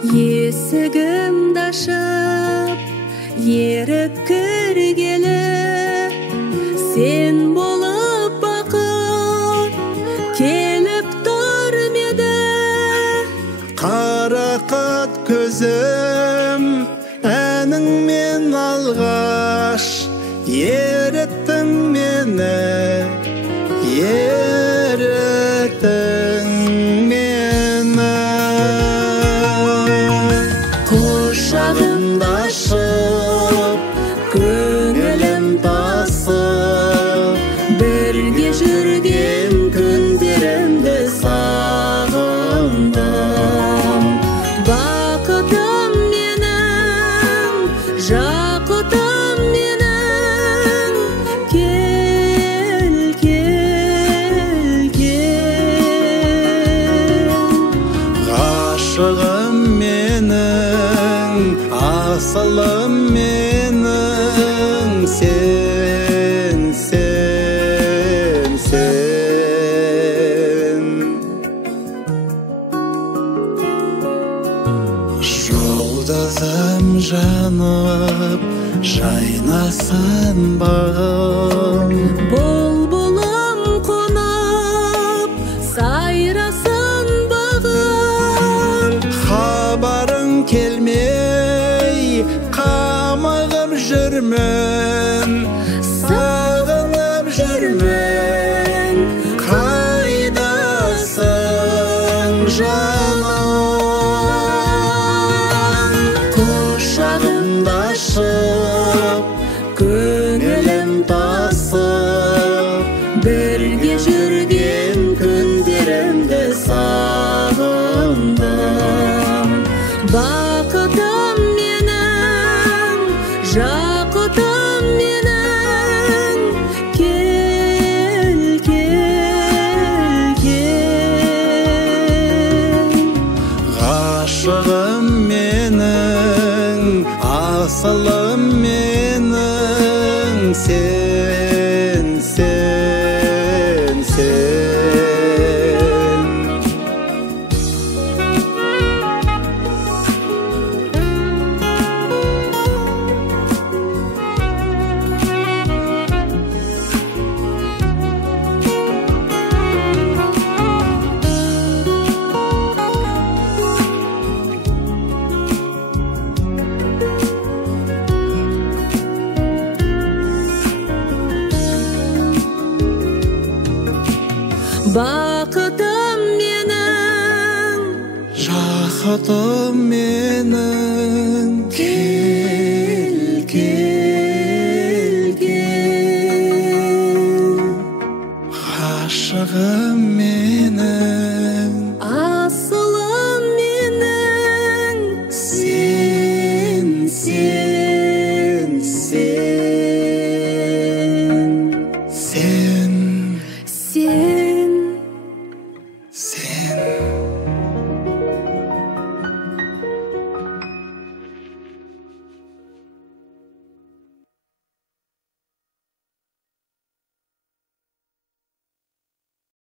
Есігімді ашып, еріп кіргелі, сен болып бақыт келіп тұр меді. Қарақат көзім әніңмен алғаш еріттің мені, еріттің мені. Құшағымды ашып, көңілім тасып, бірге жүрген күндерімді сағындым. Бақытым менің, жақұтым менің, кел, кел, кел. Ғашығым менің, асылым менің, сен, сен, сен. Жұлдызым жанып, жайнасын бағым. Бұлбұлым қонып, сайрасын бағым. Хабарың келмей, қамығып жүрмін, сағынып жүрмін. Қайдасың жаным? Құшағымды ашып, көңілім тасып, бірге жүрген күндерімді сағындым. Бақытым менің, жақұтым менің, кел, кел, кел. Ғашығым менің, асылым менің, сен, сен, сен. Бақытым менің, Жақұтым